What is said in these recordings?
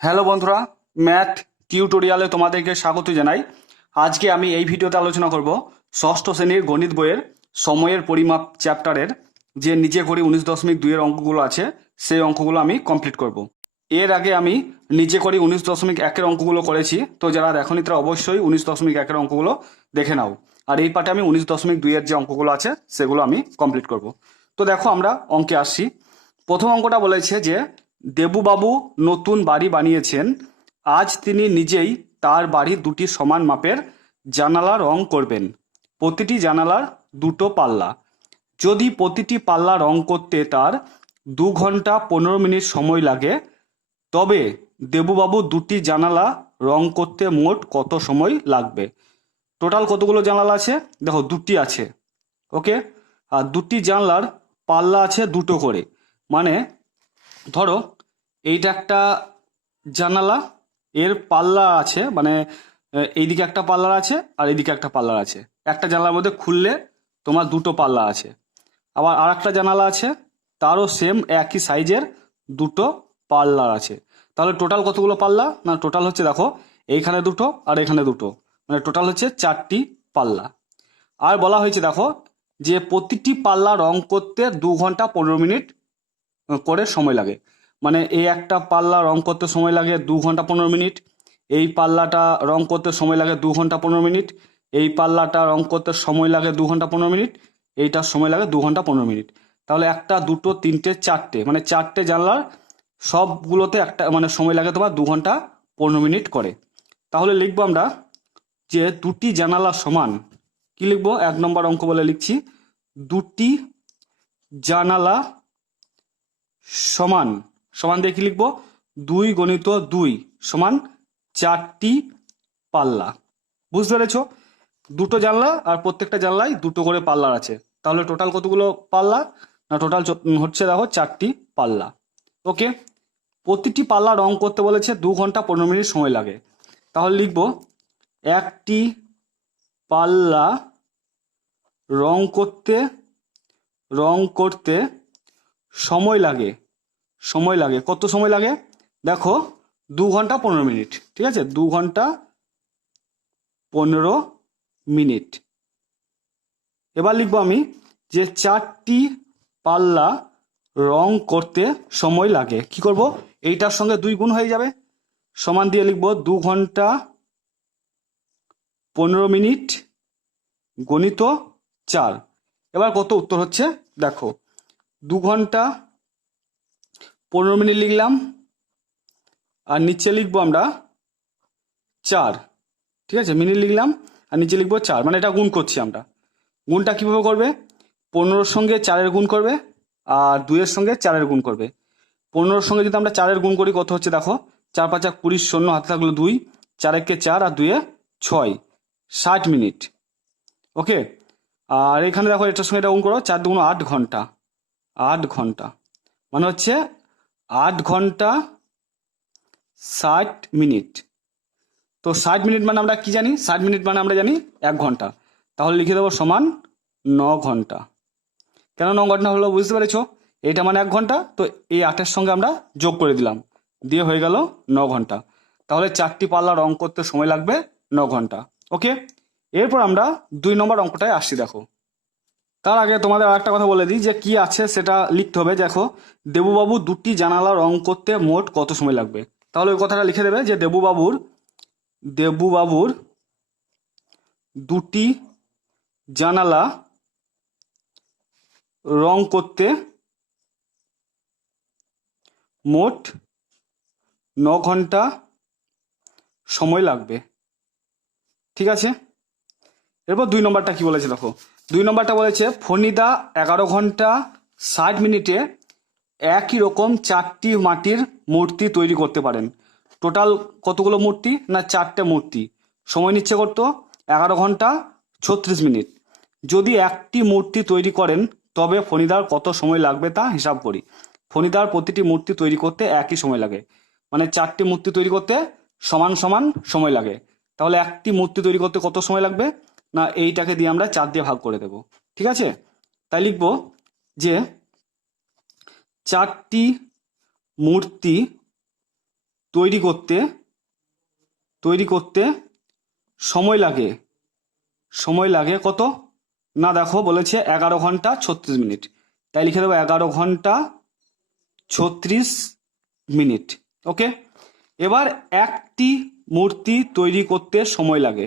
Hello বন্ধুরা, math টিউটোরিয়ালে তোমাদেরকে স্বাগত জানাই। আজকে আমি এই ভিডিওতে আলোচনা করব ষষ্ঠ শ্রেণির গণিত বইয়ের সময়ের পরিমাপ চ্যাপ্টারের যে নিচে করি উনিশ দশমিক দুইয়ের অঙ্কগুলো আছে, সেই অঙ্কগুলো আমি কমপ্লিট করব। এর আগে আমি নিচে করি উনিশ দশমিক একের অঙ্কগুলো করেছি, তো যারা দেখনি তারা অবশ্যই উনিশ দশমিক একের অঙ্কগুলো দেখে নাও। আর এই পার্টে আমি উনিশ দশমিক দুইয়ের যে অঙ্কগুলো আছে, সেগুলো আমি কমপ্লিট করব। তো দেখো আমরা অঙ্কে আসছি। প্রথম অঙ্কটা বলেছে যে দেবুবাবু নতুন বাড়ি বানিয়েছেন। আজ তিনি নিজেই তার বাড়ির দুটি সমান মাপের জানালা রং করবেন। প্রতিটি জানালার দুটো পাল্লা। যদি প্রতিটি পাল্লা রং করতে তার দু ঘণ্টা পনেরো মিনিট সময় লাগে, তবে দেবুবাবু দুটি জানালা রং করতে মোট কত সময় লাগবে? টোটাল কতগুলো জানালা আছে? দেখো, দুটি আছে। ওকে? আর দুটি জানলার পাল্লা আছে দুটো করে। মানে ধরো এইটা একটা জানালা, এর পাল্লা আছে মানে এইদিকে একটা পাল্লার আছে আর এইদিকে একটা পাল্লার আছে। একটা জানালার মধ্যে খুললে তোমার দুটো পাল্লা আছে। আবার আর একটা জানালা আছে, তারও সেম একই সাইজের দুটো পাল্লার আছে। তাহলে টোটাল কতগুলো পাল্লা? না টোটাল হচ্ছে দেখো, এইখানে দুটো আর এখানে দুটো। মানে টোটাল হচ্ছে চারটি পাল্লা। আর বলা হয়েছে দেখো, যে প্রতিটি পাল্লা রং করতে দু ঘণ্টা পনেরো মিনিট করে সময় লাগে। মানে এই একটা পাল্লা রং করতে সময় লাগে দু ঘণ্টা পনেরো মিনিট। এই পাল্লাটা রং করতে সময় লাগে দু ঘণ্টা পনেরো মিনিট। এই পাল্লাটা রং করতে সময় লাগে দু ঘণ্টা পনেরো মিনিট। এইটার সময় লাগে দু ঘণ্টা পনেরো মিনিট। তাহলে একটা, দুটো, তিনটে, চারটে মানে চারটে জানলার সবগুলোতে একটা মানে সময় লাগে তোমার দু ঘণ্টা পনেরো মিনিট করে। তাহলে লিখব আমরা যে দুটি জানালা সমান, কি লিখব? এক নম্বর অঙ্ক বলে লিখছি। দুটি জানালা সমান সমান দিয়ে কি লিখব? দুই গণিত দুই সমান চারটি পাল্লা। বুঝতে পেরেছ? দুটো জানলা আর প্রত্যেকটা জানলায় দুটো করে পাল্লার আছে। তাহলে টোটাল কতগুলো পাল্লা? না টোটাল হচ্ছে দেখো চারটি পাল্লা। ওকে প্রতিটি পাল্লা রং করতে বলেছে দু ঘণ্টা পনেরো মিনিট সময় লাগে। তাহলে লিখব, একটি পাল্লা রং করতে রং করতে সময় লাগে। সময় লাগে। কত সময় লাগে? দেখো, দু ঘণ্টা পনেরো মিনিট, ঠিক আছে? দু ঘণ্টা পনেরো মিনিট। এবার লিখব আমি যে চারটি পাল্লা রং করতে সময় লাগে। কি করব? এইটার সঙ্গে দুই গুণ হয়ে যাবে। সমান দিয়ে লিখব দু ঘণ্টা পনেরো মিনিট গণিত চার। এবার কত উত্তর হচ্ছে? দেখো, দু ঘণ্টা পনেরো মিনিট লিখলাম, আর নিচে লিখব আমরা চার। ঠিক আছে? মিনিট লিখলাম, আর নিচে লিখব চার। মানে এটা গুণ করছি আমরা। গুণটা কীভাবে করবে? পনেরোর সঙ্গে চারের গুণ করবে, আর দুইয়ের সঙ্গে চারের গুণ করবে। পনেরোর সঙ্গে যদি আমরা চারের গুণ করি, কত হচ্ছে দেখো? চার পাঁচা কুড়ি, শূন্য, হাতে থাকল দুই। চারেককে চার, আর দুইয়ে ছয়। ষাট মিনিট। ওকে? আর এখানে দেখো, এটার সঙ্গে এটা গুণ করো, চার দুগুণ আট ঘণ্টা। আট ঘণ্টা। মানে হচ্ছে আট ঘণ্টা ষাট মিনিট। তো ষাট মিনিট মানে আমরা কি জানি? ষাট মিনিট মানে আমরা জানি এক ঘণ্টা। তাহলে লিখে দেবো সমান ন ঘণ্টা। কেন ন ঘণ্টা হলো বুঝতে পেরেছ? এইটা মানে এক ঘণ্টা, তো এই আটের সঙ্গে আমরা যোগ করে দিলাম। দিয়ে হয়ে গেল ন ঘণ্টা। তাহলে চারটি পাল্লা রং করতে সময় লাগবে ন ঘণ্টা। ওকে? এরপর আমরা দুই নম্বর অঙ্কটায় আসছি, দেখো। তার আগে তোমাদের আরেকটা কথা বলে দিই যে কি আছে সেটা লিখতে হবে। দেখো, দেবুবাবু দুটি জানালা রং করতে মোট কত সময় লাগবে? তাহলে ওই কথাটা লিখে দেবে যে দেবুবাবুর দেবুবাবুর দুটি জানালা রং করতে মোট ন ঘণ্টা সময় লাগবে। ঠিক আছে? এরপর দুই নম্বরটা কি বলেছে দেখো? দুই নম্বরটা বলেছে, ফণিদা এগারো ঘণ্টা ষাট মিনিটে একই রকম চারটি মাটির মূর্তি তৈরি করতে পারেন। টোটাল কতগুলো মূর্তি না চারটে মূর্তি? সময় নিচ্ছে করতো এগারো ঘণ্টা ছত্রিশ মিনিট। যদি একটি মূর্তি তৈরি করেন, তবে ফণিদার কত সময় লাগবে তা হিসাব করি। ফণিদার প্রতিটি মূর্তি তৈরি করতে একই সময় লাগে। মানে চারটি মূর্তি তৈরি করতে সমান সমান সময় লাগে। তাহলে একটি মূর্তি তৈরি করতে কত সময় লাগবে? না এইটাকে দিয়ে আমরা চার দিয়ে ভাগ করে দেব। ঠিক আছে? তাই লিখব যে চারটি মূর্তি তৈরি করতে তৈরি করতে সময় লাগে। সময় লাগে কত? না দেখো, বলেছে এগারো ঘণ্টা ছত্রিশ মিনিট। তাই লিখে দেবো এগারো ঘণ্টা ছত্রিশ মিনিট। ওকে? এবার একটি মূর্তি তৈরি করতে সময় লাগে।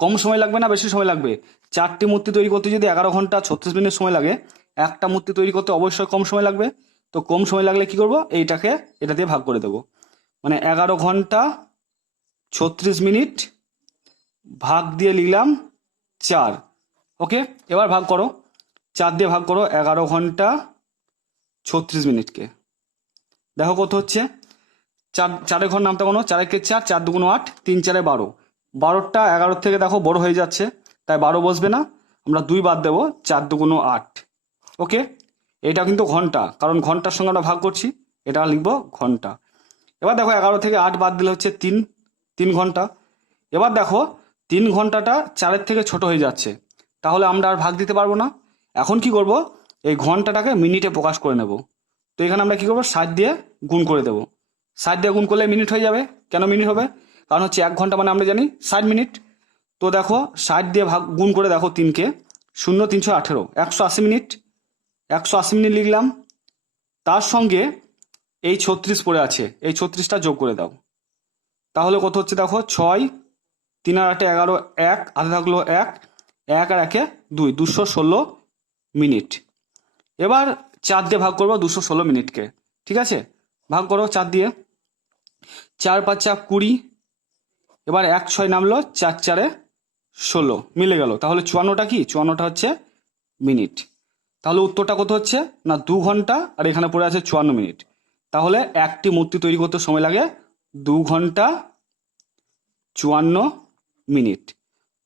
কম সময় লাগবে না বেশি সময় লাগবে? চারটি মূর্তি তৈরি করতে যদি এগারো ঘণ্টা ছত্রিশ মিনিট সময় লাগে, একটা মূর্তি তৈরি করতে অবশ্যই কম সময় লাগবে। তো কম সময় লাগলে কি করব? এইটাকে, এটা দিয়ে ভাগ করে দেবো। মানে এগারো ঘণ্টা ছত্রিশ মিনিট ভাগ দিয়ে লিখলাম চার। ওকে? এবার ভাগ করো। চার দিয়ে ভাগ করো এগারো ঘণ্টা ছত্রিশ মিনিটকে। দেখো কত হচ্ছে? চার, চারের ঘর নামটা কোনো চারেকে চার চার দুগুণ আট, তিন চারে বারো। বারোটা এগারোর থেকে দেখো বড় হয়ে যাচ্ছে, তাই বারো বসবে না। আমরা দুই বাদ দেবো, চার দুগুণ আট। ওকে? এটা কিন্তু ঘণ্টা, কারণ ঘণ্টার সঙ্গে আমরা ভাগ করছি, এটা লিখব ঘণ্টা। এবার দেখো এগারো থেকে আট বাদ দিলে হচ্ছে তিন তিন ঘণ্টা। এবার দেখো তিন ঘন্টাটা চারের থেকে ছোট হয়ে যাচ্ছে, তাহলে আমরা আর ভাগ দিতে পারব না। এখন কি করব? এই ঘন্টাটাকে মিনিটে প্রকাশ করে নেব। তো এখানে আমরা কি করব? ষাট দিয়ে গুণ করে দেবো। ষাট দিয়ে গুণ করলে মিনিট হয়ে যাবে। কেন মিনিট হবে? কারণ হচ্ছে এক ঘণ্টা মানে আমরা জানি ষাট মিনিট। তো দেখো ষাট দিয়ে ভাগ, গুণ করে দেখো তিনকে, শূন্য তিনশো আঠেরো, একশো আশি মিনিট। একশো আশি মিনিট লিখলাম। তার সঙ্গে এই ছত্রিশ পড়ে আছে, এই ছত্রিশটা যোগ করে দাও। তাহলে কত হচ্ছে দেখো? ছয়, তিন আর আটে এগারো, এক আধা থাকল এক এক আর একে দুই, দুশো ষোলো মিনিট। এবার চার দিয়ে ভাগ করব দুশো ষোলো মিনিটকে, ঠিক আছে? ভাগ করো চার দিয়ে। চার পাঁচ চার কুড়ি এবার এক ছয় নামলো, চার চারে ষোলো, মিলে গেল। তাহলে চুয়ান্নটা কি? চুয়ান্নটা হচ্ছে মিনিট। তাহলে উত্তরটা কত হচ্ছে? না, দু ঘণ্টা, আর এখানে পড়ে আছে চুয়ান্ন মিনিট। তাহলে একটি মূর্তি তৈরি করতে সময় লাগে দু ঘণ্টা চুয়ান্ন মিনিট।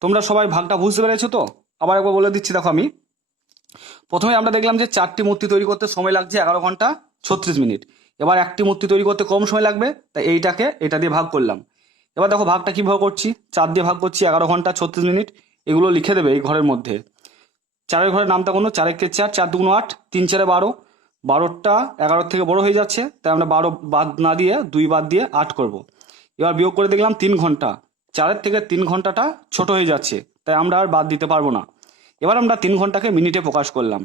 তোমরা সবাই ভাগটা বুঝতে পেরেছ তো? আবার একবার বলে দিচ্ছি, দেখো আমি। প্রথমে আমরা দেখলাম যে চারটি মূর্তি তৈরি করতে সময় লাগছে এগারো ঘণ্টা ছত্রিশ মিনিট। এবার একটি মূর্তি তৈরি করতে কম সময় লাগবে, তাই এইটাকে, এটা দিয়ে ভাগ করলাম। এবার দেখো ভাগটা কীভাবে করছি? চার দিয়ে ভাগ করছি এগারো ঘণ্টা ছত্রিশ মিনিট। এগুলো লিখে দেবে এই ঘরের মধ্যে। চারের ঘরের নামটা কোনো চারেকে চার চার দুগুণ আট, তিন চারে বারো। বারোটা এগারোর থেকে বড় হয়ে যাচ্ছে, তাই আমরা বারো বাদ না দিয়ে, দুই বাদ দিয়ে আট করব। এবার বিয়োগ করে দেখলাম তিন ঘণ্টা। চারের থেকে তিন ঘন্টাটা ছোট হয়ে যাচ্ছে, তাই আমরা আর বাদ দিতে পারব না। এবার আমরা তিন ঘন্টাকে মিনিটে প্রকাশ করলাম।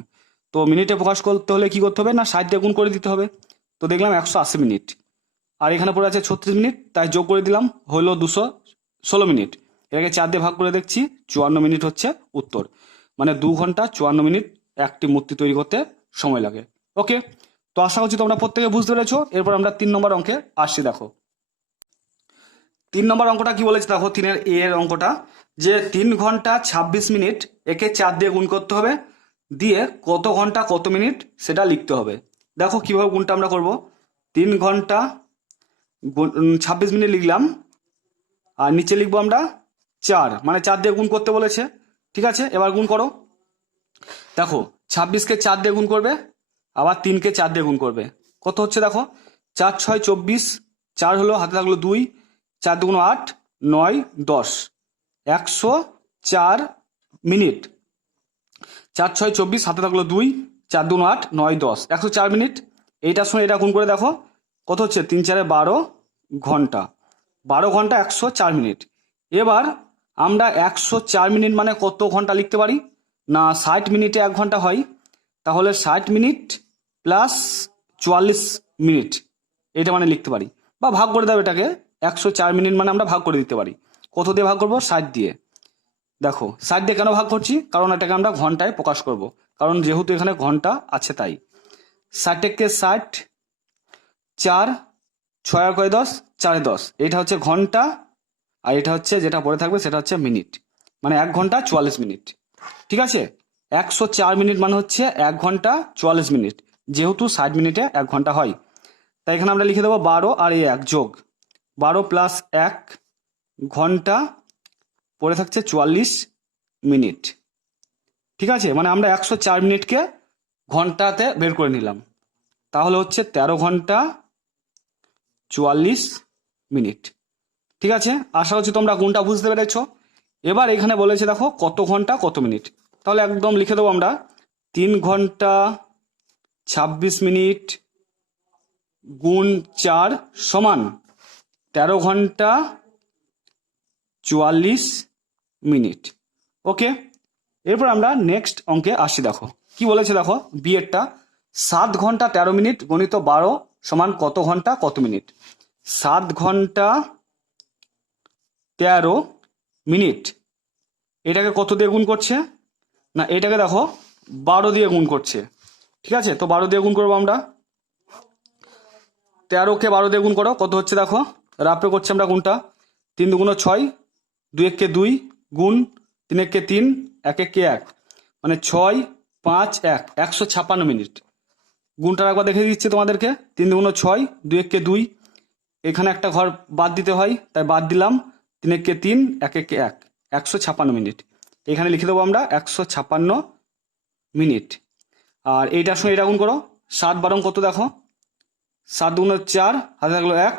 তো মিনিটে প্রকাশ করতে হলে কি করতে হবে? না ষাট দিয়ে গুণ করে দিতে হবে। তো দেখলাম একশো আশি মিনিট। আর এখানে পড়ে আছে ছত্রিশ মিনিট, তাই যোগ করে দিলাম, হলো দুশো ষোলো মিনিট। এটাকে চার দিয়ে ভাগ করে দেখছি, চুয়ান্ন মিনিট হচ্ছে উত্তর। মানে দু ঘণ্টা চুয়ান্ন মিনিট একটি মূর্তি তৈরি করতে সময় লাগে। ওকে, তো আশা করছি তোমরা প্রত্যেকে বুঝতে পেরেছ। এরপর আমরা তিন নম্বর অঙ্কে আসছি, দেখো। তিন নম্বর অঙ্কটা কি বলেছে? দেখো, তিনের এ এর অঙ্কটা। যে তিন ঘণ্টা ছাব্বিশ মিনিট, একে চার দিয়ে গুণ করতে হবে। দিয়ে কত ঘণ্টা কত মিনিট সেটা লিখতে হবে। দেখো কীভাবে গুণটা আমরা করব। তিন ঘণ্টা ছাব্বিশ মিনিট লিখলাম। আর নিচে লিখব আমরা চার। মানে চার দিয়ে গুণ করতে বলেছে। ঠিক আছে? এবার গুণ করো। দেখো, ছাব্বিশকে চার দিয়ে গুণ করবে, আবার তিনকে চার দিয়ে গুণ করবে। কত হচ্ছে দেখো? চার, ছয়, চব্বিশ। চার হলো, হাতে থাকল দুই। চার দুগুণ আট, নয়, দশ। একশো চার মিনিট। চার, ছয়, চব্বিশ, হাতে থাকল দুই। চার দুগুণ আট, নয়, দশ। একশো চার মিনিট। এইটার সঙ্গে এটা গুণ করে দেখো। কত হচ্ছে? তিন, চারে বারো। ঘণ্টা। বারো ঘণ্টা একশো চার মিনিট। এবার আমরা একশো চার মিনিট মানে কত ঘণ্টা লিখতে পারি? না, ষাট মিনিটে এক ঘণ্টা হয়। তাহলে ষাট মিনিট প্লাস চুয়াল্লিশ মিনিট, এটা মানে লিখতে পারি। বা ভাগ করে দাও এটাকে, একশো চার মিনিট মানে আমরা ভাগ করে দিতে পারি। কত দিয়ে ভাগ করব? ষাট দিয়ে। দেখো, ষাট দিয়ে কেন ভাগ করছি? কারণ এটাকে আমরা ঘন্টায় প্রকাশ করব। কারণ যেহেতু এখানে ঘণ্টা আছে তাই। ষাটেকে ষাট, চার ছয় কয় দশ? চারে দশ। এটা হচ্ছে ঘণ্টা আর এটা হচ্ছে যেটা পড়ে থাকবে সেটা হচ্ছে মিনিট। মানে এক ঘণ্টা চুয়াল্লিশ মিনিট। ঠিক আছে? একশো চার মিনিট মানে হচ্ছে এক ঘণ্টা চুয়াল্লিশ মিনিট। যেহেতু ষাট মিনিটে এক ঘণ্টা হয়। তাই এখানে আমরা লিখে দেবো বারো আর এই এক যোগ। বারো প্লাস এক ঘণ্টা পড়ে থাকছে চুয়াল্লিশ মিনিট। ঠিক আছে? মানে আমরা একশো চার মিনিটকে ঘন্টাতে বের করে নিলাম। তাহলে হচ্ছে তেরো ঘণ্টা চুয়াল্লিশ মিনিট। ঠিক আছে? আশা করছি তোমরা গুণটা বুঝতে পেরেছ। এবার এখানে বলেছে দেখো কত ঘণ্টা, কত মিনিট। তাহলে একদম লিখে দেবো আমরা। তিন ঘণ্টা ছাব্বিশ মিনিট গুণ চার সমান তেরো ঘণ্টা চুয়াল্লিশ মিনিট। ওকে? এরপর আমরা নেক্সট অঙ্কে আসি দেখো। কি বলেছে দেখো? বিয়েরটা সাত ঘণ্টা তেরো মিনিট গণিত বারো সমান কত ঘণ্টা? কত মিনিট? সাত ঘণ্টা তেরো মিনিট। এটাকে কত দিয়ে গুণ করছে? না, এটাকে দেখো, বারো দিয়ে গুণ করছে। ঠিক আছে? তো বারো দিয়ে গুণ করব আমরা। তেরোকে বারো দিয়ে গুণ করো। কত হচ্ছে দেখো? রাপে করছি আমরা গুণটা। তিন দুগুণ ছয়, দুই এককে দুই গুণ তিন এককে তিন, এক এককে এক। মানে ছয়, পাঁচ, এক, একশো ছাপ্পান্ন মিনিট। গুণটা একবার দেখে দিচ্ছি তোমাদেরকে। তিন দুগুণ ছয়, দুই এককে দুই। এখানে একটা ঘর বাদ দিতে হয়, তাই বাদ দিলাম। তিন এককে তিন, এক এককে এক। একশো ছাপ্পান্ন মিনিট। এখানে লিখে দেবো আমরা একশো ছাপ্পান্ন মিনিট। আর এইটার সঙ্গে এটা গুণ করো। সাত বারং কত দেখো? সাত দুগুণ চার, হাতে থাকল এক।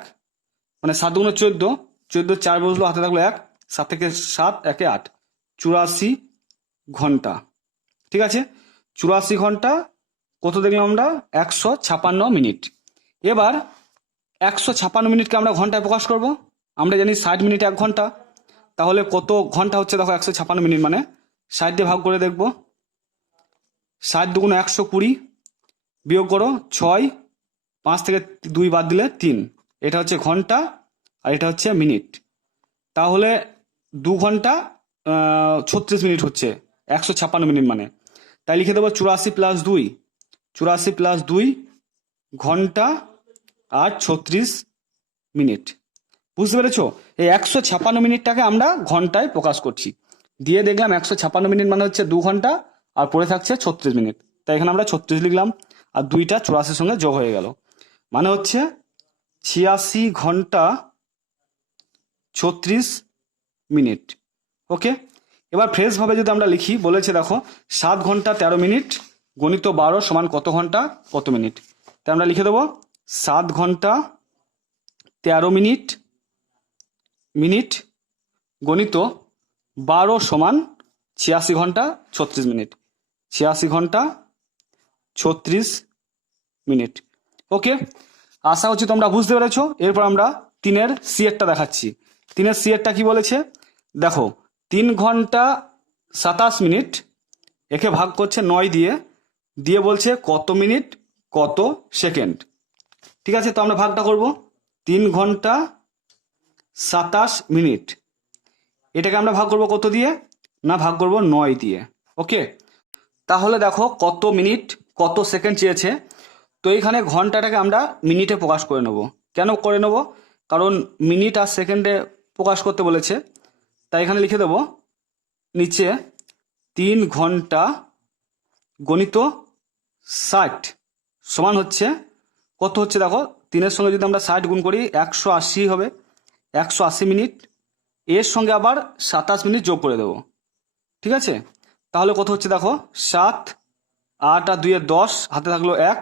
মানে সাত দুগুণ চোদ্দ। চোদ্দ চার বসল, হাতে থাকল এক। সাত থেকে সাত, একে আট। চুরাশি ঘণ্টা। ঠিক আছে? চুরাশি ঘণ্টা কত দেখলাম আমরা? একশো ছাপান্ন মিনিট। এবার একশো ছাপান্ন মিনিটকে আমরা ঘন্টায় প্রকাশ করব। আমরা জানি ষাট মিনিট এক ঘণ্টা। তাহলে কত ঘণ্টা হচ্ছে? দেখো, একশো ছাপান্ন মিনিট মানে ষাট দিয়ে ভাগ করে দেখব। ষাট দুগুণ একশো কুড়ি বিয়োগ করো ছয়। পাঁচ থেকে দুই বাদ দিলে তিন। এটা হচ্ছে ঘণ্টা আর এটা হচ্ছে মিনিট। তাহলে দু ঘণ্টা ছত্রিশ মিনিট হচ্ছে। একশো ছাপ্পান্ন মিনিট মানে। তাই লিখে দেবো চুরাশি প্লাস দুই। চুরাশি প্লাস দুই ঘণ্টা আর ছত্রিশ মিনিট। বুঝতে পেরেছ? এই একশো ছাপ্পান্ন মিনিটটাকে আমরা ঘন্টায় প্রকাশ করছি। দিয়ে দেখলাম একশো ছাপ্পান্ন মিনিট মানে হচ্ছে দু ঘণ্টা আর পড়ে থাকছে ছত্রিশ মিনিট। তাই এখানে আমরা ছত্রিশ লিখলাম আর দুইটা চুরাশির সঙ্গে যোগ হয়ে গেল। মানে হচ্ছে ছিয়াশি ঘণ্টা ছত্রিশ মিনিট। ওকে? এবার ফ্রেশভাবে যদি আমরা লিখি, বলেছে দেখো, সাত ঘণ্টা তেরো মিনিট গণিত বারো সমান কত ঘণ্টা? কত মিনিট? তাই আমরা লিখে দেবো, সাত ঘণ্টা তেরো মিনিট মিনিট গণিত বারো সমান ছিয়াশি ঘণ্টা ছত্রিশ মিনিট। ছিয়াশি ঘণ্টা ছত্রিশ মিনিট। ওকে? আশা হচ্ছে তোমরা বুঝতে পেরেছ। এরপর আমরা তিনের সিএরটা দেখাচ্ছি। তিনের সিএরটা কি বলেছে? দেখো, তিন ঘণ্টা সাতাশ মিনিট, একে ভাগ করছে নয় দিয়ে দিয়ে বলছে কত মিনিট, কত সেকেন্ড। ঠিক আছে, তো আমরা ভাগটা করব। তিন ঘণ্টা সাতাশ মিনিট। এটাকে আমরা ভাগ করব কত দিয়ে? না, ভাগ করব নয় দিয়ে। ওকে? তাহলে দেখো কত মিনিট, কত সেকেন্ড চেয়েছে। তো এইখানে ঘন্টাটাকে আমরা মিনিটে প্রকাশ করে নেব। কেন করে নেব? কারণ মিনিট আর সেকেন্ডে প্রকাশ করতে বলেছে। তাই এখানে লিখে দেব, নিচে তিন ঘণ্টা গণিত ষাট সমান হচ্ছে, কত হচ্ছে দেখো? তিনের সঙ্গে যদি আমরা ষাট গুণ করি, একশো আশি হবে। একশো আশি মিনিট। এর সঙ্গে আবার সাতাশ মিনিট যোগ করে দেবো। ঠিক আছে? তাহলে কত হচ্ছে দেখো? সাত, আট আর দুইয়ে দশ, হাতে থাকল এক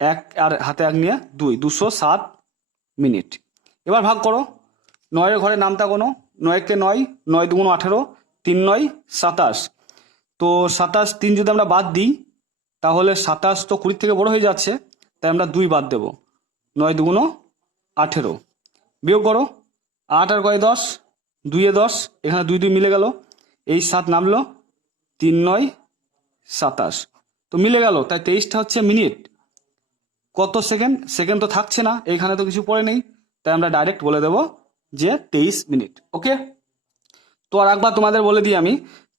এক আর হাতে এক নিয়ে দুই, দুশো সাত মিনিট। এবার ভাগ করো। নয়ের ঘরে নামতা কোনো? নয়কে নয় নয় দুগুণ আঠেরো, তিন নয়, সাতাশ। তো সাতাশ, তিন যদি আমরা বাদ দিই তাহলে সাতাশ তো কুড়ির থেকে বড় হয়ে যাচ্ছে, তাই আমরা দুই বাদ দেব। নয় দুগুণ আঠেরো। বিয়োগ করো, আট আর কয় দশ? দুইয়ে দশ, এখানে দুই দুই মিলে গেল। এই সাত নামলো, তিন নয়, সাতাশ। তো মিলে গেল, তাই তেইশটা হচ্ছে মিনিট। কত সেকেন্ড? সেকেন্ড তো থাকছে না, এখানে তো কিছু পড়ে নেই, তাই আমরা ডাইরেক্ট বলে দেব যে তেইশ মিনিট, ওকে? তো আর একবার তোমাদের বলে দিই আমি,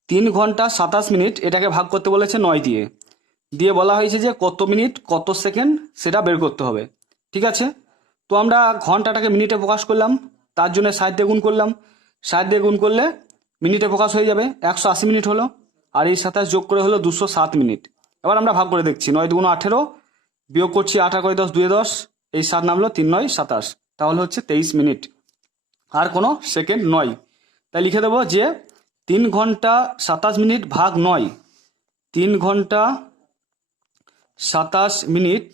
তিন ঘণ্টা সাতাশ মিনিট এটাকে ভাগ করতে বলেছে নয় দিয়ে। দিয়ে বলা হয়েছে যে কত মিনিট, কত সেকেন্ড সেটা বের করতে হবে। ঠিক আছে? তো আমরা ঘন্টাটাকে মিনিটে প্রকাশ করলাম, তার জন্য ষাট দিয়ে গুণ করলাম। ষাট দিয়ে গুণ করলে মিনিটে প্রকাশ হয়ে যাবে, একশো আশি মিনিট হলো, আর এই সাতাশ যোগ করে হলো দুশো সাত মিনিট। এবার আমরা ভাগ করে দেখছি, নয় দুগুণ আঠেরো, বিয়োগ করছি আট করে দশ, দুয়ে দশ, এই সাত নামলো তিন নয় সাতাশ। তাহলে হচ্ছে তেইশ মিনিট। আর কোনো সেকেন্ড নয়। তাই লিখে দেবো যে তিন ঘণ্টা সাতাশ মিনিট ভাগ নয়, তিন ঘণ্টা সাতাশ মিনিট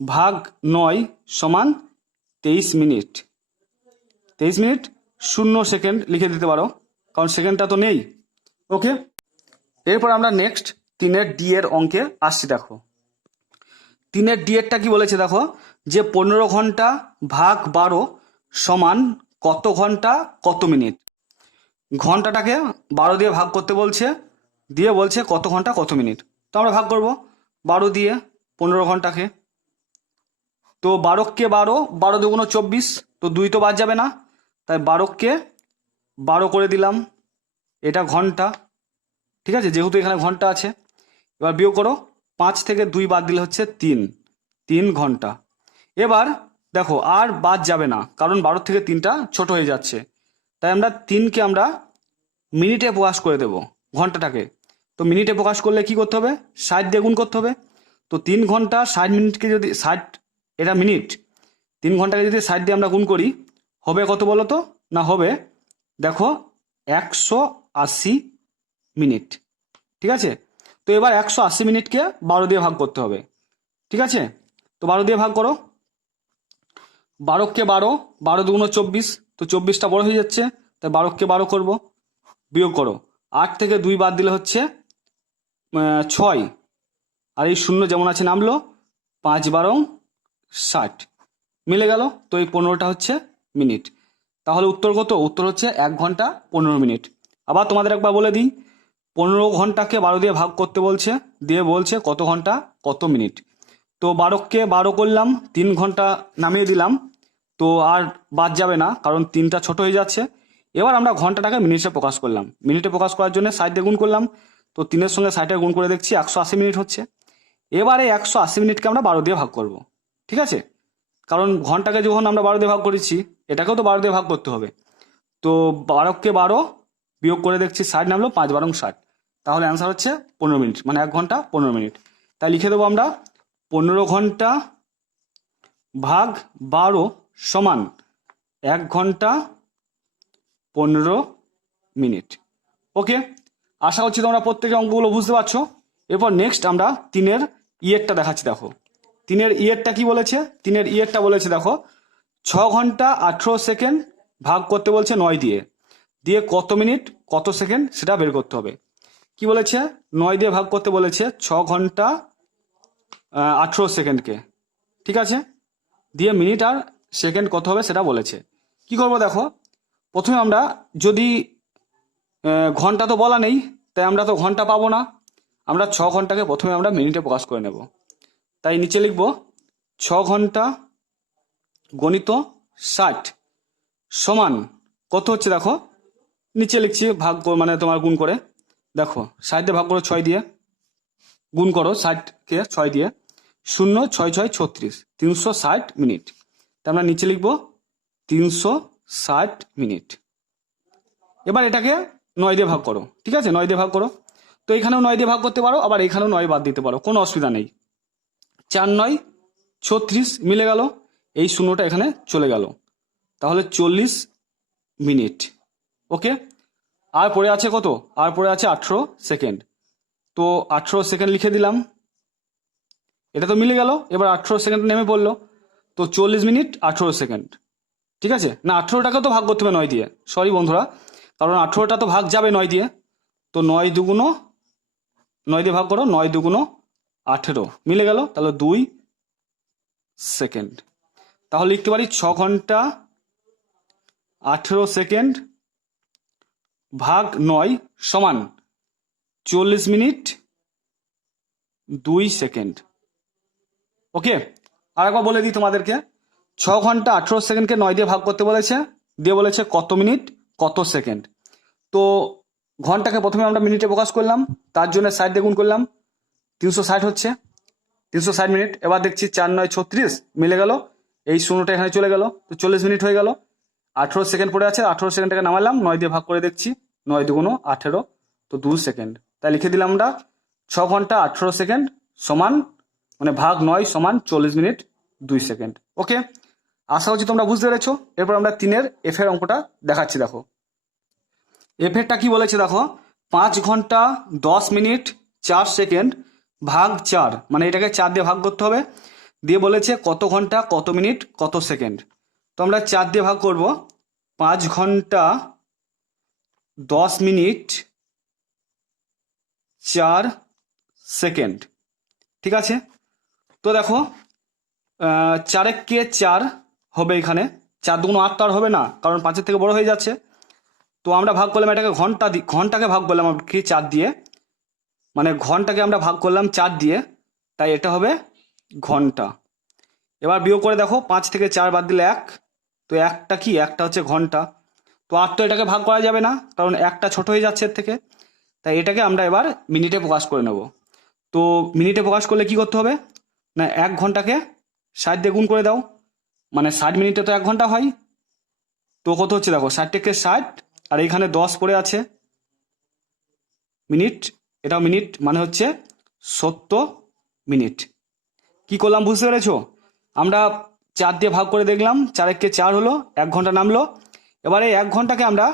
ভাগ নয় সমান তেইশ মিনিট। তেইশ মিনিট শূন্য সেকেন্ড লিখে দিতে পারো, কারণ সেকেন্ডটা তো নেই। ওকে? এরপর আমরা নেক্সট তিনের ডি এর অঙ্কে আসছি, দেখো। তিনের ডি এরটা কি বলেছে, দেখো? যে পনেরো ঘণ্টা ভাগ বারো সমান কত ঘণ্টা, কত মিনিট? ঘন্টাটাকে বারো দিয়ে ভাগ করতে বলছে, দিয়ে বলছে কত ঘণ্টা, কত মিনিট? তো আমরা ভাগ করব। বারো দিয়ে পনেরো ঘন্টাকে। তো বারোকে বারো বারো দুগুণ চব্বিশ, তো দুই তো বাদ যাবে না। তাই বারোকে বারো করে দিলাম। এটা ঘণ্টা, ঠিক আছে? যেহেতু এখানে ঘণ্টা আছে। এবার বিয়োগ করো, পাঁচ থেকে দুই বাদ দিলে হচ্ছে তিন। তিন ঘণ্টা। এবার দেখো, আর বাদ যাবে না, কারণ বারো থেকে তিনটা ছোট হয়ে যাচ্ছে। তাই আমরা তিনকে আমরা মিনিটে প্রকাশ করে দেব ঘন্টাটাকে। তো মিনিটে প্রকাশ করলে কি করতে হবে? ষাট দিয়ে গুণ করতে হবে। তো তিন ঘণ্টা ষাট মিনিটকে যদি ষাট, এটা মিনিট। তিন ঘন্টাকে যদি ষাট দিয়ে আমরা গুণ করি, হবে কত বলো তো না হবে, দেখো, একশো আশি মিনিট। ঠিক আছে? তো এবার একশো আশি মিনিটকে বারো দিয়ে ভাগ করতে হবে। ঠিক আছে? তো বারো দিয়ে ভাগ করো। বারোকে বারো বারো দুগুণ চব্বিশ, তো চব্বিশটা বড় হয়ে যাচ্ছে, তাই বারোকে বারো করব। বিয়োগ করো। আট থেকে দুই বাদ দিলে হচ্ছে ছয়। আর এই শূন্য যেমন আছে নামলো, পাঁচ বারং ষাট। মিলে গেল, তো এই পনেরোটা হচ্ছে মিনিট। তাহলে উত্তর কত? উত্তর হচ্ছে এক ঘণ্টা পনেরো মিনিট। আবার তোমাদের একবার বলে দিই, পনেরো ঘন্টাকে বারো দিয়ে ভাগ করতে বলছে, দিয়ে বলছে কত ঘণ্টা, কত মিনিট। তো বারোকে বারো করলাম, তিন ঘণ্টা নামিয়ে দিলাম, তো আর বাদ যাবে না, কারণ তিনটা ছোট হয়ে যাচ্ছে। এবার আমরা ঘন্টাটাকে মিনিটে প্রকাশ করলাম। মিনিটে প্রকাশ করার জন্য ষাট দিয়ে গুণ করলাম তো তিনের সঙ্গে ষাটের গুণ করে দেখছি একশো আশি মিনিট হচ্ছে। এবারে একশো আশি মিনিটকে আমরা বারো দিয়ে ভাগ করব। ঠিক আছে? কারণ ঘন্টাকে যখন আমরা বারো দিয়ে ভাগ করেছি, এটাকেও তো বারো দিয়ে ভাগ করতে হবে। তো বারোকে বারো বিয়োগ করে দেখছি ষাট নামলো পাঁচ বারো ষাট। তাহলে অ্যান্সার হচ্ছে পনেরো মিনিট মানে এক ঘণ্টা পনেরো মিনিট। তাই লিখে দেবো আমরা, পনেরো ঘণ্টা ভাগ বারো সমান এক ঘণ্টা পনেরো মিনিট। ওকে? আশা করছি তোমরা প্রত্যেকের অঙ্কগুলো বুঝতে পারছ। এরপর নেক্সট আমরা তিনের ইয়েরটা দেখাচ্ছি, দেখো। তিনের ইয়েরটা কি বলেছে? তিনের ইয়েরটা বলেছে, দেখো, ছ ঘণ্টা আঠেরো সেকেন্ড ভাগ করতে বলছে নয় দিয়ে। দিয়ে কত মিনিট, কত সেকেন্ড, সেটা বের করতে হবে। কি বলেছে? নয় দিয়ে ভাগ করতে বলেছে ছ ঘণ্টা আঠেরো সেকেন্ডকে। ঠিক আছে? দিয়ে মিনিট আর সেকেন্ড কত হবে সেটা বলেছে। কি করব, দেখো? প্রথমে আমরা যদি ঘণ্টা তো বলা নেই, তাই আমরা তো ঘণ্টা পাবো না। আমরা ছ ঘন্টাকে প্রথমে আমরা মিনিটে প্রকাশ করে নেব। তাই নিচে লিখব, ছ ঘণ্টা গণিত ষাট সমান, কত হচ্ছে দেখো? নিচে লিখছি, ভাগ মানে তোমার গুণ করে। দেখো, ষাট দিয়ে ভাগ করো ছয় দিয়ে। গুণ করো ষাটকে ছয় দিয়ে। শূন্য, ছয় ছয়, ছত্রিশ, তিনশো ষাট মিনিট। তা আমরা নিচে লিখব, তিনশো ষাট মিনিট। এবার এটাকে নয় দিয়ে ভাগ করো, ঠিক আছে? নয় দিয়ে ভাগ করো। তো এখানেও নয় দিয়ে ভাগ করতে পারো, আবার এখানেও নয় বাদ দিতে পারো, কোনো অসুবিধা নেই। চার, নয়, ছত্রিশ মিলে গেল, এই শূন্যটা এখানে চলে গেল। তাহলে চল্লিশ মিনিট, ওকে? আর পড়ে আছে কত? আর পড়ে আছে আঠেরো সেকেন্ড। তো আঠেরো সেকেন্ড লিখে দিলাম। এটা তো মিলে গেল, এবার আঠেরো সেকেন্ড নেমে পড়ল। তো চল্লিশ মিনিট, আঠেরো সেকেন্ড, ঠিক আছে? না, আঠেরোটাকে তো ভাগ করতে হবে নয় দিয়ে। সরি বন্ধুরা কারণ আঠেরোটা তো ভাগ যাবে নয় দিয়ে। তো নয় দুগুণো, নয় দিয়ে ভাগ করো, নয় দুগুণো আঠেরো। মিলে গেল, তাহলে দুই সেকেন্ড। তাহলে লিখতে পারি ছ ঘণ্টা আঠেরো সেকেন্ড ভাগ নয় সমান চল্লিশ মিনিট দুই সেকেন্ড। ওকে, আর একবার বলে দিই তোমাদেরকে। ছ ঘণ্টা আঠেরো সেকেন্ডকে নয় দিয়ে ভাগ করতে বলেছে। দিয়ে বলেছে কত মিনিট? কত সেকেন্ড? তো ঘন্টাকে প্রথমে আমরা মিনিটে প্রকাশ করলাম, তার জন্য ষাট দিয়ে গুণ করলাম, তিনশো ষাট হচ্ছে। তিনশো ষাট মিনিট, এবার দেখছি চার, নয়, ছত্রিশ মিলে গেল, এই শূন্যটা এখানে চলে গেল, তো চল্লিশ মিনিট হয়ে গেল। আঠেরো সেকেন্ড পড়ে আছে, আঠেরো সেকেন্ডটাকে নামালাম, নয় দিয়ে ভাগ করে দেখছি, নয় দুগুণো আঠেরো, তো দু সেকেন্ড। তাই লিখে দিলাম আমরা, ছ ঘণ্টা আঠেরো সেকেন্ড সমান মানে ভাগ নয় সমান চল্লিশ মিনিট দুই সেকেন্ড। ওকে? আশা করছি তোমরা বুঝতে পেরেছ। এরপর আমরা তিনের এফ এর অঙ্কটা দেখাচ্ছি দেখো। এফ এরটা কি বলেছে দেখো? পাঁচ ঘণ্টা দশ মিনিট চার সেকেন্ড ভাগ চার মানে এটাকে চার দিয়ে ভাগ করতে হবে। দিয়ে বলেছে কত ঘণ্টা কত মিনিট কত সেকেন্ড। তো আমরা চার দিয়ে ভাগ করব। পাঁচ ঘণ্টা দশ মিনিট চার সেকেন্ড। ঠিক আছে? তো দেখো আহ, চারেককে চার হবে এখানে। চার দুগুণ আট তো আর হবে না, কারণ পাঁচের থেকে বড় হয়ে যাচ্ছে। তো আমরা ভাগ করলাম এটাকে ঘণ্টা ঘন্টাকে ভাগ করলাম কি চার দিয়ে। মানে ঘন্টাকে আমরা ভাগ করলাম চার দিয়ে, তাই এটা হবে ঘণ্টা। এবার বিয়োগ করে দেখো, পাঁচ থেকে চার বাদ দিলে এক। তো একটা কি? একটা হচ্ছে ঘণ্টা। তো আর তো এটাকে ভাগ করা যাবে না, কারণ একটা ছোট হয়ে যাচ্ছে এর থেকে। তাই এটাকে আমরা এবার মিনিটে প্রকাশ করে নেব। তো মিনিটে প্রকাশ করলে কি করতে হবে? না, এক ঘন্টাকে ষাট দিয়ে গুণ করে দাও। মানে ষাট মিনিটে তো এক ঘণ্টা হয়। তো কত হচ্ছে দেখো, ষাট থেকে ষাট, আর এখানে দশ পড়ে আছে। মিনিট, এটাও মিনিট মানে হচ্ছে সত্তর মিনিট। কি করলাম বুঝতে পেরেছ? আমরা চার দিয়ে ভাগ করে দেখলাম চারেককে চার হলো, এক ঘণ্টা নামলো। এবারে এক ঘন্টাকে আমরা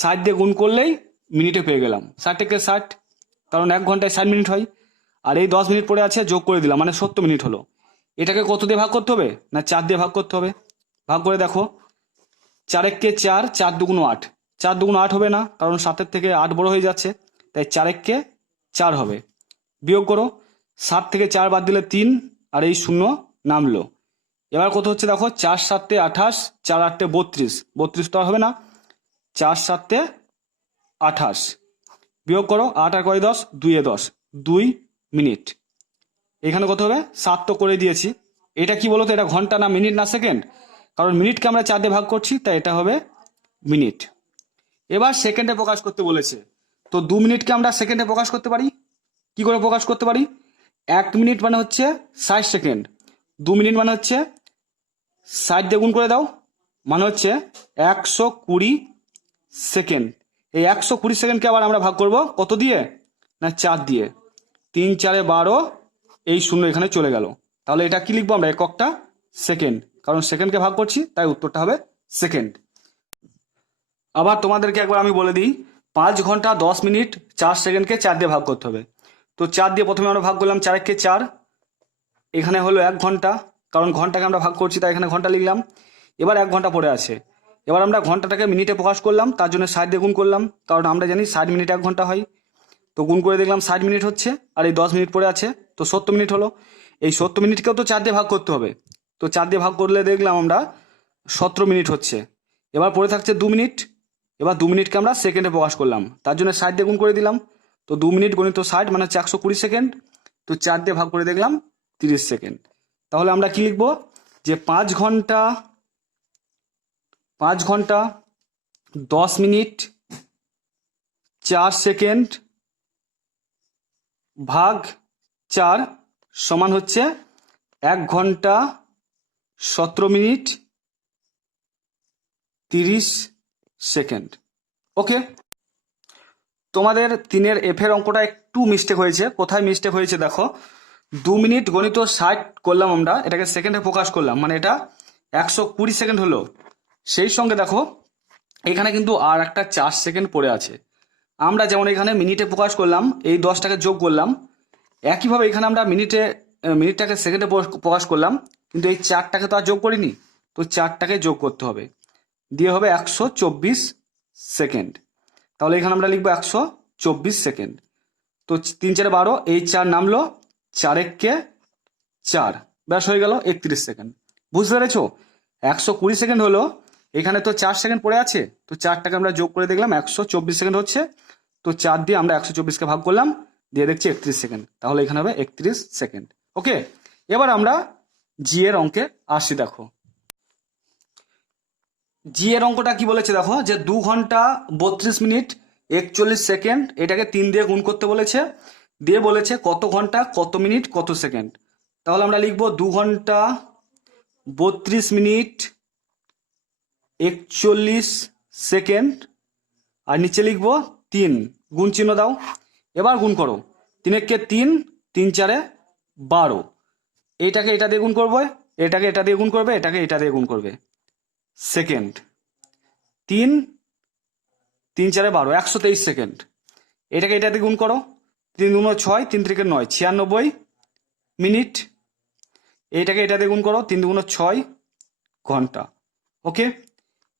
ষাট দিয়ে গুণ করলেই মিনিটে পেয়ে গেলাম। ষাট ষাট, কারণ এক ঘন্টায় ষাট মিনিট হয়। আর এই দশ মিনিট পরে আছে, যোগ করে দিলাম মানে সত্তর মিনিট হলো। এটাকে কত দিয়ে ভাগ করতে হবে? না, চার দিয়ে ভাগ করতে হবে। ভাগ করে দেখো। চারেককে চার চার দুগুণ আট। চার দুগুণ আট হবে না, কারণ সাতের থেকে আট বড় হয়ে যাচ্ছে, তাই চারেককে চার হবে। বিয়োগ করো। সাত থেকে চার বাদ দিলে তিন, আর এই শূন্য নামলো। এবার কত হচ্ছে দেখো? চার সাতে আঠাশ, চার আটটে বত্রিশ। বত্রিশ তো আর হবে না। চার সাতে আঠাশ। বিয়োগ করো, আট আর কয় দশ? দুইয়ে দশ। দুই মিনিট। এখানে কত হবে? সাত তো করে দিয়েছি। এটা কি বলতো? এটা ঘণ্টা না মিনিট না সেকেন্ড? কারণ মিনিটকে আমরা চার দিয়ে ভাগ করছি, তাই এটা হবে মিনিট। এবার সেকেন্ডে প্রকাশ করতে বলেছে। তো দু মিনিটকে আমরা সেকেন্ডে প্রকাশ করতে পারি? কি করে প্রকাশ করতে পারি? এক মিনিট মানে হচ্ছে ষাট সেকেন্ড। দু মিনিট মানে হচ্ছে ষাট দিয়ে গুণ করে দাও মানে হচ্ছে একশো কুড়ি সেকেন্ড। এই একশো কুড়ি সেকেন্ডকে আবার আমরা ভাগ করব কত দিয়ে? না চার দিয়ে। তিন চারে বারো এই শূন্য এখানে চলে গেল। তাহলে এটা কি লিখব আমরা? এককটা সেকেন্ড কারণ সেকেন্ডকে ভাগ করছি, তাই উত্তরটা হবে সেকেন্ড আবার তোমাদেরকে একবার আমি বলে দিই, পাঁচ ঘণ্টা দশ মিনিট চার সেকেন্ডকে চার দিয়ে ভাগ করতে হবে। তো চার দিয়ে প্রথমে আমরা ভাগ করলাম চারেককে চার। এখানে হলো এক ঘণ্টা, কারণ ঘন্টাকে আমরা ভাগ করছি, তাই এখানে ঘণ্টা লিখলাম। এবার এক ঘণ্টা পড়ে আছে। এবার আমরা ঘন্টাটাকে মিনিটে প্রকাশ করলাম, তার জন্য ষাট দিয়ে গুণ করলাম, কারণ আমরা জানি ষাট মিনিট এক ঘণ্টা হয়। তো গুণ করে দেখলাম ষাট মিনিট হচ্ছে, আর এই দশ মিনিট পড়ে আছে। তো সত্তর মিনিট হলো। এই সত্তর মিনিটকেও তো চার দিয়ে ভাগ করতে হবে। তো চার দিয়ে ভাগ করলে দেখলাম আমরা সতেরো মিনিট হচ্ছে। এবার পড়ে থাকছে দু মিনিট। এবার দু মিনিটকে আমরা সেকেন্ডে প্রকাশ করলাম। তার জন্য ষাট দিয়ে গুণ করে দিলাম। তো দু মিনিট গণিত ষাট মানে হচ্ছে একশো কুড়ি সেকেন্ড। তো চার দিয়ে ভাগ করে দেখলাম তিরিশ সেকেন্ড। তাহলে আমরা কি লিখব? যে পাঁচ ঘণ্টা পাঁচ ঘণ্টা, দশ মিনিট, চার সেকেন্ড, ভাগ চার সমান হচ্ছে এক ঘণ্টা সতেরো মিনিট তিরিশ সেকেন্ড। ওকে? তোমাদের তিনের এফের অঙ্কটা একটু মিস্টেক হয়েছে। কোথায় মিস্টেক হয়েছে দেখো? দু মিনিট গণিত ষাট করলাম আমরা, এটাকে সেকেন্ডে প্রকাশ করলাম। মানে এটা একশো কুড়ি সেকেন্ড হলো। সেই সঙ্গে দেখো, এখানে কিন্তু আর একটা চার সেকেন্ড পড়ে আছে। আমরা যেমন এখানে মিনিটে প্রকাশ করলাম, এই দশটাকে যোগ করলাম একইভাবে এখানে আমরা মিনিটে মিনিটটাকে সেকেন্ডে প্রকাশ- করলাম, কিন্তু এই চারটাকে তো আর যোগ করিনি, তো চারটাকে যোগ করতে হবে। দিয়ে হবে একশো চব্বিশ সেকেন্ড তাহলে এখানে আমরা লিখব একশো চব্বিশ সেকেন্ড তো তিন চারে বারো, এই চার নামলো চারেককে চার। ব্যাস হয়ে গেল একত্রিশ সেকেন্ড বুঝতে পেরেছ? একশো কুড়ি সেকেন্ড হলো, এখানে তো চার সেকেন্ড পড়ে আছে, তো চারটাকে আমরা যোগ করে দেখলাম, একশো চব্বিশ সেকেন্ড হচ্ছে, তো চার দিয়ে আমরা একশো চব্বিশকে ভাগ করলাম দিয়ে দেখছি একত্রিশ সেকেন্ড। তাহলে এখানে হবে একত্রিশ সেকেন্ড। ওকে, এবার আমরা জি এর অঙ্কে আসছি দেখো। জি এর অঙ্কটা কি বলেছে, দেখো? যে দু ঘণ্টা বত্রিশ মিনিট, একচল্লিশ সেকেন্ড, এটাকে তিন দিয়ে গুণ করতে বলেছে। দিয়ে বলেছে কত ঘণ্টা, কত মিনিট, কত সেকেন্ড। তাহলে আমরা লিখব দু ঘণ্টা বত্রিশ মিনিট, একচল্লিশ সেকেন্ড, আর নিচে লিখব তিন। গুণ চিহ্ন দাও। এবার গুণ করো। তিনেককে তিন তিন চারে বারো। এইটাকে এটা দিয়ে গুণ করবে, এটাকে এটা দিয়ে গুণ করবে, এটাকে এটা দিয়ে গুণ করবে। সেকেন্ড, তিন তিন চারে বারো, একশো তেইশ সেকেন্ড। এটাকে এটা দিয়ে গুণ করো, তিন দুনো ছয়, তিন তিরিকে নয়, ছিয়ানব্বই মিনিট। এইটাকে এটা দিয়ে গুণ করো, তিন দুগুণ ছয় ঘণ্টা। ওকে?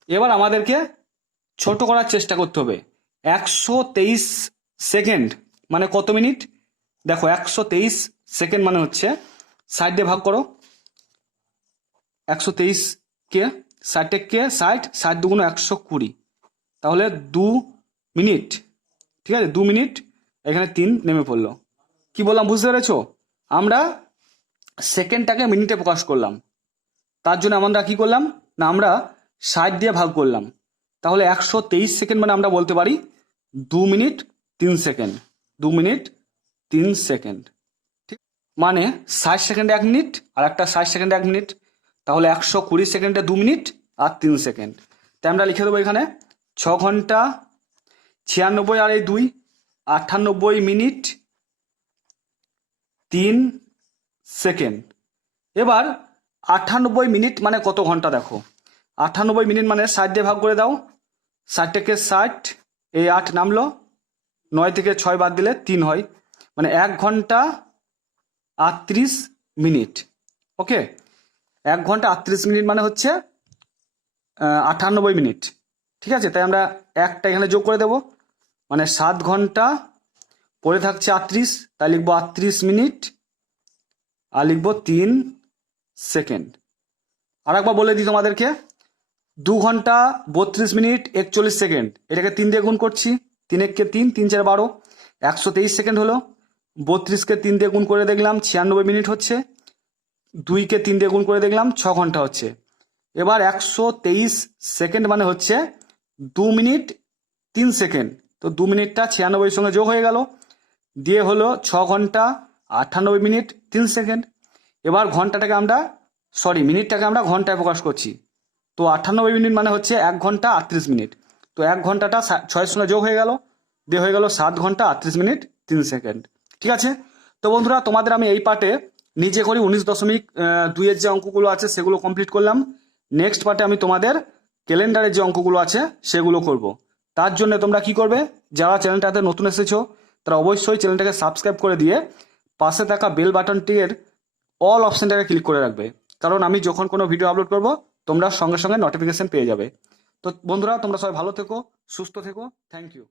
এবার আমাদেরকে ছোট করার চেষ্টা করতে হবে। একশো তেইশ সেকেন্ড মানে কত মিনিট? দেখো, একশো তেইশ সেকেন্ড মানে হচ্ছে ষাট দিয়ে ভাগ করো। একশো তেইশ কে ষাটে কে ষাট ষাট দুগুণ একশো কুড়ি। তাহলে দু মিনিট, ঠিক আছে? দু মিনিট, এখানে তিন নেমে পড়ল। কি বললাম, বুঝতে পেরেছ? আমরা সেকেন্ডটাকে মিনিটে প্রকাশ করলাম। তার জন্য আমরা কি করলাম? না, আমরা ষাট দিয়ে ভাগ করলাম। তাহলে একশো তেইশ সেকেন্ড মানে আমরা বলতে পারি দু মিনিট তিন সেকেন্ড। দু মিনিট, তিন সেকেন্ড। ঠিক? মানে ষাট সেকেন্ডে এক মিনিট আর একটা ষাট সেকেন্ডে এক মিনিট। তাহলে একশো কুড়ি সেকেন্ডে দু মিনিট আর তিন সেকেন্ড। তাই আমরা লিখে দেবো এখানে, ছ ঘণ্টা ছিয়ানব্বই আর এই দুই, আটানব্বই মিনিট, তিন সেকেন্ড। এবার আটানব্বই মিনিট মানে কত ঘণ্টা দেখো? আটানব্বই মিনিট মানে ষাট দিয়ে ভাগ করে দাও। ষাটটাকে ষাট, এই আট নামলো। নয় থেকে ছয় বাদ দিলে তিন হয়। মানে এক ঘণ্টা আটত্রিশ মিনিট। ওকে? এক ঘণ্টা আটত্রিশ মিনিট মানে হচ্ছে আটানব্বই মিনিট। ঠিক আছে? তাই আমরা একটা এখানে যোগ করে দেব। মানে সাত ঘণ্টা পরে থাকছে আটত্রিশ, তাই লিখব আটত্রিশ মিনিট, আর লিখব তিন সেকেন্ড। আর একবার বলে দিই তোমাদেরকে, দু ঘণ্টা বত্রিশ মিনিট একচল্লিশ সেকেন্ড। এটাকে তিন দিয়ে গুণ করছি। তিন এককে তিন তিন চার বারো। একশো তেইশ সেকেন্ড হলো। বত্রিশকে তিন দিয়ে গুণ করে দেখলাম, ছিয়ানব্বই মিনিট হচ্ছে। দুইকে তিন দিয়ে গুণ করে দেখলাম, ছ ঘণ্টা হচ্ছে। এবার একশো তেইশ সেকেন্ড মানে হচ্ছে দু মিনিট তিন সেকেন্ড। তো দু মিনিটটা ছিয়ানব্বইয়ের সঙ্গে যোগ হয়ে গেল। দিয়ে হলো ছ ঘণ্টা আটানব্বই মিনিট তিন সেকেন্ড। এবার ঘন্টাটাকে আমরা, সরি, মিনিটটাকে আমরা ঘন্টায় প্রকাশ করছি। তো আটানব্বই মিনিট মানে হচ্ছে এক ঘণ্টা আটত্রিশ মিনিট। তো এক ঘন্টাটা ছয়ের সঙ্গে যোগ হয়ে গেল দিয়ে হয়ে গেল সাত ঘণ্টা আটত্রিশ মিনিট, তিন সেকেন্ড। ঠিক আছে? তো বন্ধুরা, তোমাদের আমি এই পার্টে নিজে করি উনিশ দশমিক দুইয়ের যে অঙ্কগুলো আছে সেগুলো কমপ্লিট করলাম। নেক্সট পার্টে আমি তোমাদের ক্যালেন্ডারের যে অঙ্কগুলো আছে সেগুলো করব। তার জন্য তোমরা কি করবে? যারা চ্যানেলটাতে নতুন এসেছ, তারা অবশ্যই চ্যানেলটাকে সাবস্ক্রাইব করে দিয়ে পাশে থাকা বেল বাটনটির অল অপশনটাকে ক্লিক করে রাখবে। কারণ আমি যখন কোনো ভিডিও আপলোড করব, তোমরা সঙ্গে সঙ্গে নোটিফিকেশন পেয়ে যাবে। তো বন্ধুরা তোমরা সবাই ভালো থেকো সুস্থ থেকো। Thank you